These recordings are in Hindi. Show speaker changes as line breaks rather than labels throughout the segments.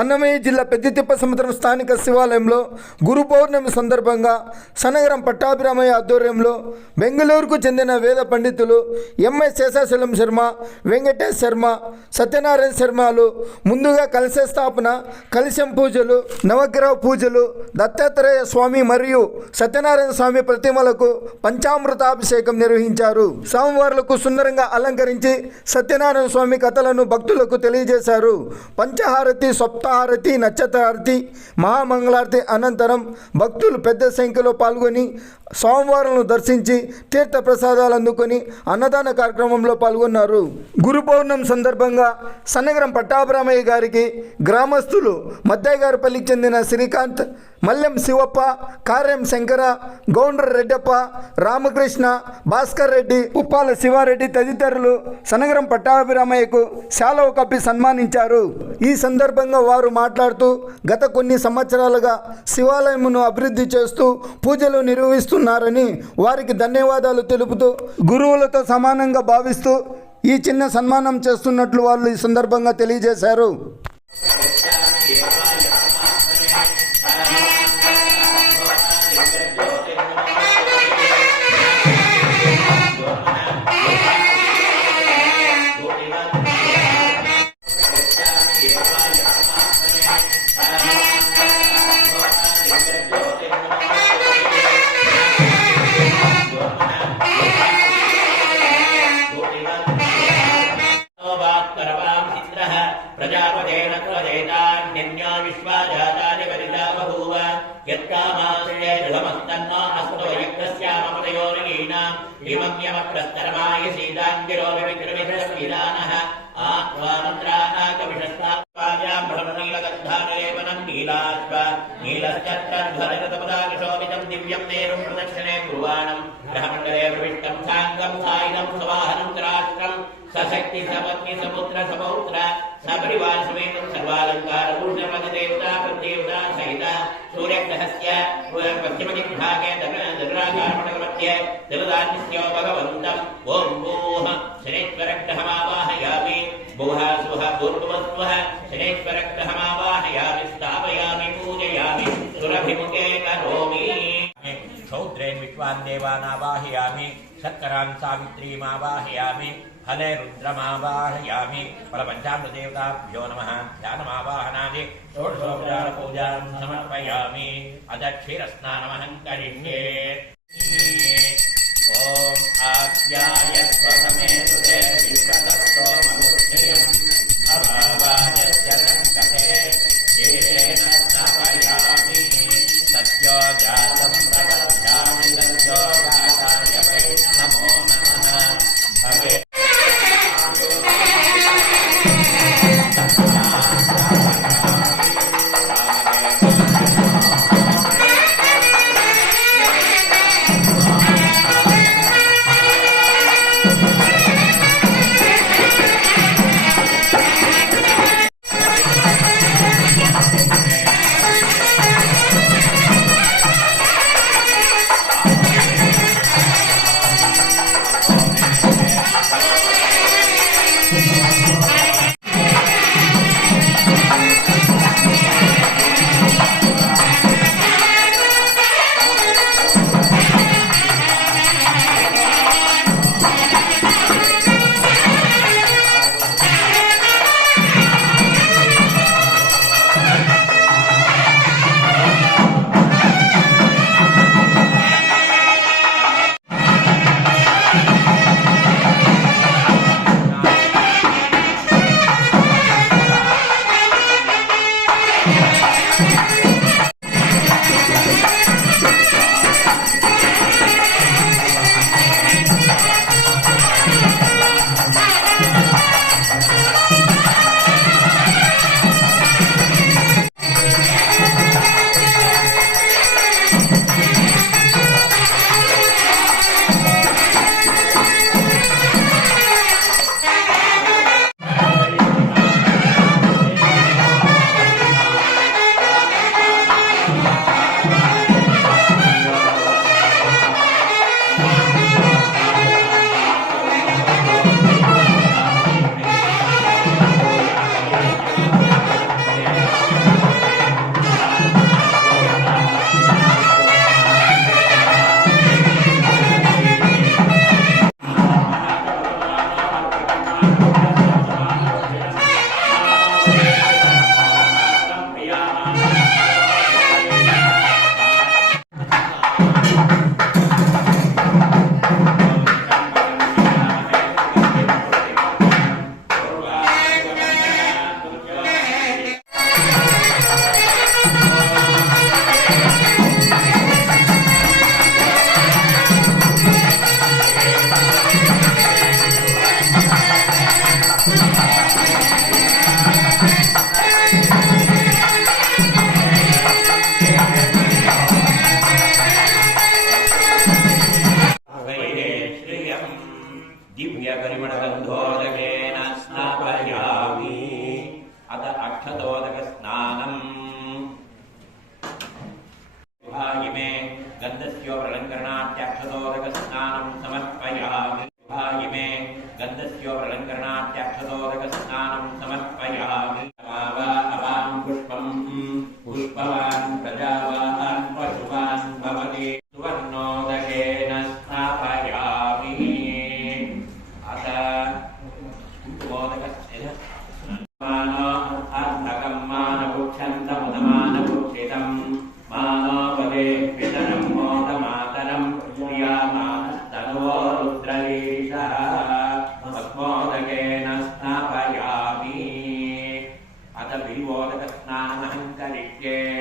అన్నమయ్య జిల్లా పెద్దతిప్ప సముద్రం స్థానిక శివాలయంలో గురు పౌర్ణమి సందర్భంగా సనగరం పట్టాభిరామయ్య ఆధ్వర్యంలో బెంగళూరుకు చెందిన వేద పండితులు ఎంఐ శేషాచలం శర్మ వెంకటేష్ శర్మ సత్యనారాయణ శర్మలు ముందుగా కలశ స్థాపన కలశం పూజలు నవగ్రహ పూజలు దత్తాత్రేయ స్వామి మరియు సత్యనారాయణ స్వామి ప్రతిమలకు పంచామృతాభిషేకం నిర్వహించారు. స్వామివార్లకు సుందరంగా అలంకరించి సత్యనారాయణ స్వామి కథలను భక్తులకు తెలియజేశారు. పంచహారతి సప్తహారతి నక్షత్రహారతి మహామంగళారతి అనంతరం భక్తులు పెద్ద సంఖ్యలో పాల్గొని స్వామివారులను దర్శించి తీర్థ ప్రసాదాలు అందుకొని అన్నదాన కార్యక్రమంలో పాల్గొన్నారు. గురు పౌర్ణమి సందర్భంగా సన్నగరం పట్టాభరామయ్య గారికి గ్రామస్తులు మద్దయ్యగారిపల్లికి చెందిన శ్రీకాంత్ మల్లెం శివప్ప కార్యం శంకర గౌండ్ర రెడ్డప్ప రామకృష్ణ భాస్కర్ రెడ్డి ఉప్పాల శివారెడ్డి తదితరులు సనగరం పట్టాభిరామయ్యకు శాలవ కప్పి సన్మానించారు. ఈ సందర్భంగా వారు మాట్లాడుతూ గత కొన్ని సంవత్సరాలుగా శివాలయమును అభివృద్ధి చేస్తూ పూజలు నిర్వహిస్తున్నారని వారికి ధన్యవాదాలు తెలుపుతూ గురువులతో సమానంగా భావిస్తూ ఈ చిన్న సన్మానం చేస్తున్నట్లు వాళ్ళు ఈ సందర్భంగా తెలియజేశారు.
त्वजेतान्यन्यो विश्वाजातानि वरिता बभूव यत्कामाश्रये दृढमस्तन्नो अस्तु यज्ञस्यामपदयोरगीणाम् इमं यमप्रस्तरमाय सीताङ्गिरो विविक्रमिश्रविधानः आत्मानन्द्रानाकविषस्तापायाम् भ्रमनीलगन्धानुलेपनम् नीलाश्व नीलश्चत्रध्वरगतपदाकशोभितम् दिव्यम् नेरुम् प्रदक्षिणे कुर्वाणम् ग्रहमण्डले प्रविष्टम् साङ्गम् सायुधम् सवाहनम् राष्ट्रम् सशक्ति सपत्नी सपुत्र सपौत्र सपरिवार समेत सर्वालंकार भूषण देवता प्रदेवता सहित, सूर्यग्रहस्य पश्चिमदिग्भागे दगराकारमण्डलमध्ये जलदान्यस्यो भगवन्तम् ॐ भूः शनेश्वरग्रहमावाहयामि। भुवः स्वः पूर्ववस्वः शनेश्वरग्रहमावाहयामि। देवानावाहयामि शर्करान् सावित्रीमावाहयामि, फले रुद्रमावाहयामि फलपञ्चामृदेवताभ्यो नमः ध्यानमावाहनादि षोडशोपचारपूजां समर्पयामि अथ क्षीरस्नानमहं करिष्ये ॐ आज्ञाय स्वसमे सुते विश्वतस्तो Thank you. organic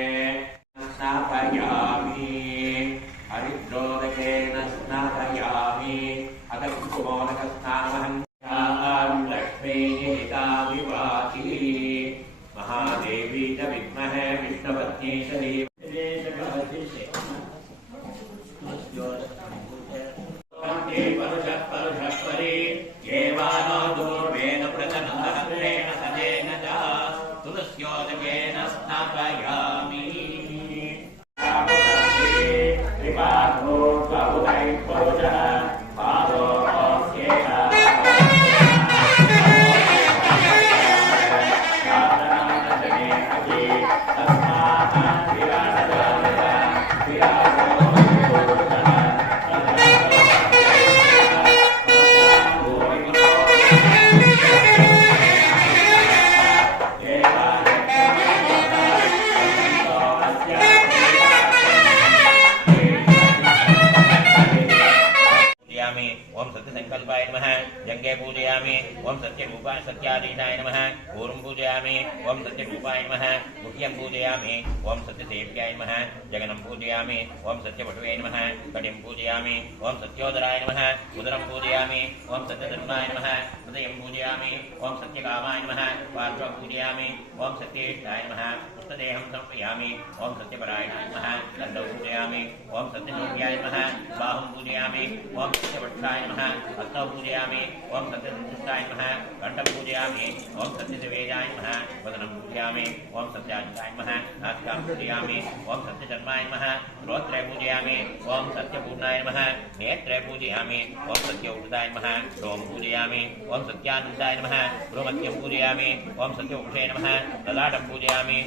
मुख्यं पूजयामि। ओम सत्यसेव्याय नमः। जगनं पूजयामि। ओम सत्यपटुवे नमः। कटिं पूजयामि। ओं सत्योदराय नमः। उदरं पूजयामि। ओं सत्यधर्माय नमः। हृदयं पूजयामि। ओं सत्यकामाय नमः। पार्श्वं पूजयामि। ओं सत्येष्ठाय नमः। पुस्तदेहं समर्पयामि ओम सत्यपरायणाय नमः दण्डं पूजयामि ओम सत्यशोभ्याय नमः बाहुं पूजयामि ओम सत्यवक्षाय नमः हस्तौ पूजयामि ओम सत्यसंतुष्टाय नमः कण्ठं पूजयामि ओम सत्यसवेजाय नमः वदनं पूजयामि ओम सत्याजिताय नमः नासिकां पूजयामि ओम सत्यशर्माय नमः श्रोत्रे पूजयामि ओम सत्यपूर्णाय नमः नेत्रे पूजयामि ओम सत्यौषधाय नमः रोम पूजयामि ओम सत्यानन्दाय नमः भ्रूमत्यं पूजयामि ओम सत्यवक्षे नमः ललाटं पूजयामि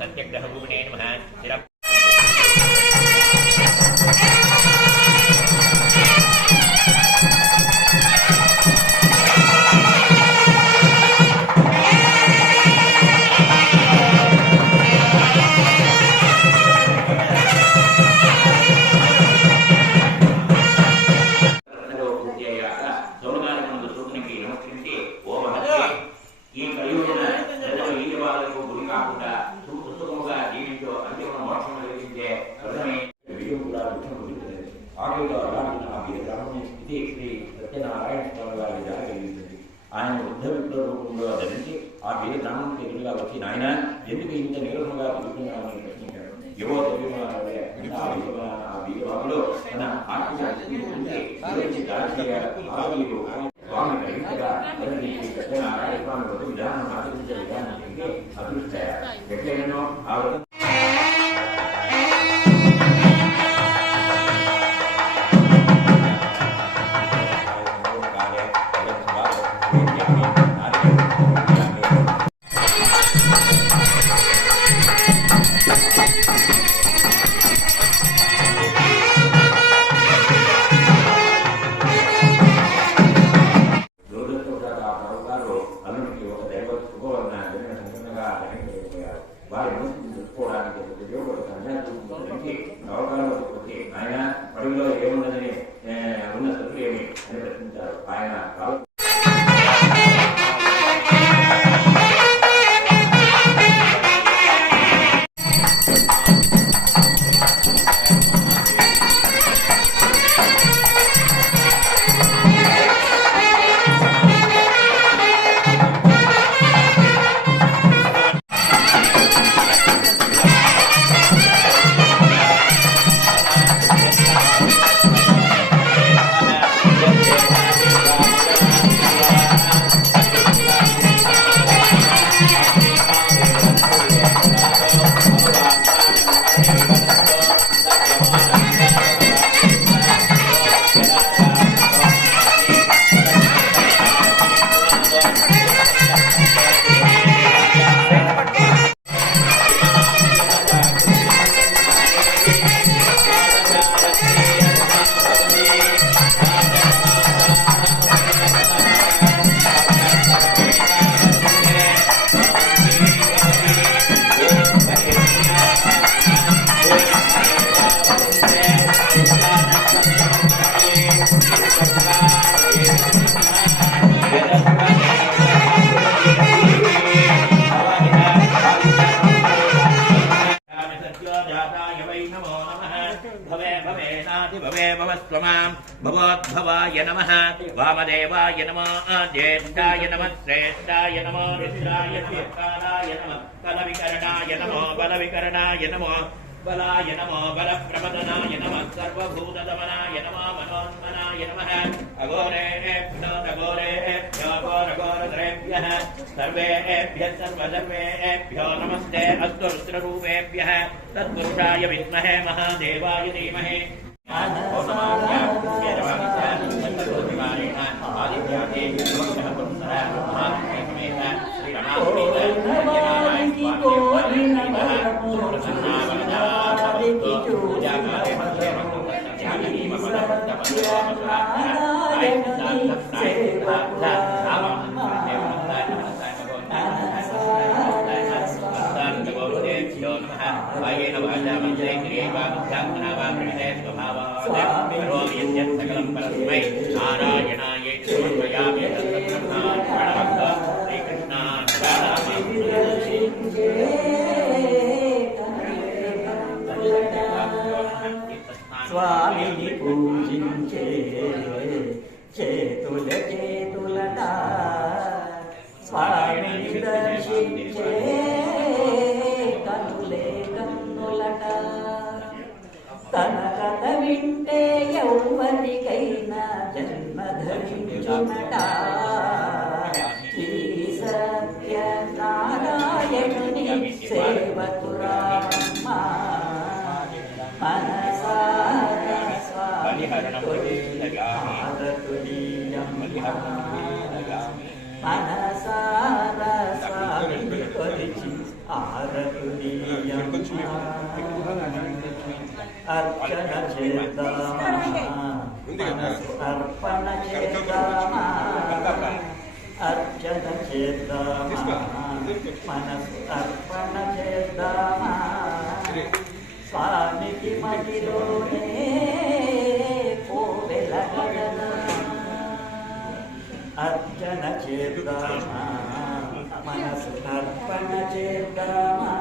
สันญจกรหูเนนมหาศิลป ರೈತರ ವಿಧಾನ ಆಧರಿಸಿದ ವಿಧಾನಗಳಿಗೆ ಅದೃಷ್ಟ ವ್ಯಕ್ತಿಯನ್ನು ಅವರು Thank you. वां भवोद्भवाय नमः। वामदेवाय नमः ज्येष्ठाय नमः, श्रेष्ठाय नमो, रुद्राय नमः नमः, बलविकरणाय नमो बलविकरणाय नमो, बलाय नमो बलप्रमदनाय नमः, सर्वभूतदमनाय नमः, मनोन्मनाय नमः। सर्वेभ्यः सर्वधर्मेभ्यो नमस्ते। अस्तु रुद्ररूपेभ्यः। तत्पुरुषाय विद्महे महादेवाय धीमहि।
好，那么接下来我们继续。అర్చన చేద్దామా? అర్పణ చేద్దామా? అర్చన చేద్దామా? మనసు అర్పణ చేద్దామా? స్వామికి మదిలోనే అర్చన చేద్దామా? మనసు అర్పణ చేద్దామా?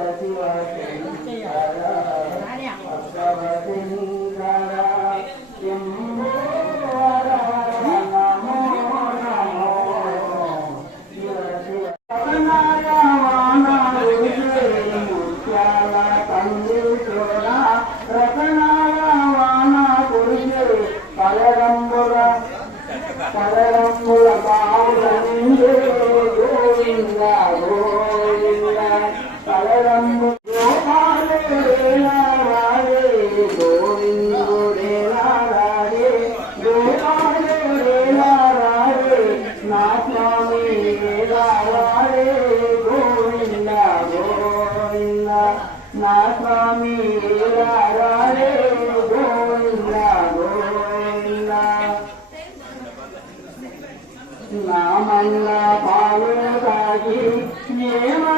cooperativas este,
నా స్వామి రారే గోవింద గోవింద నా మంద పాలు తాగి ఏ మంద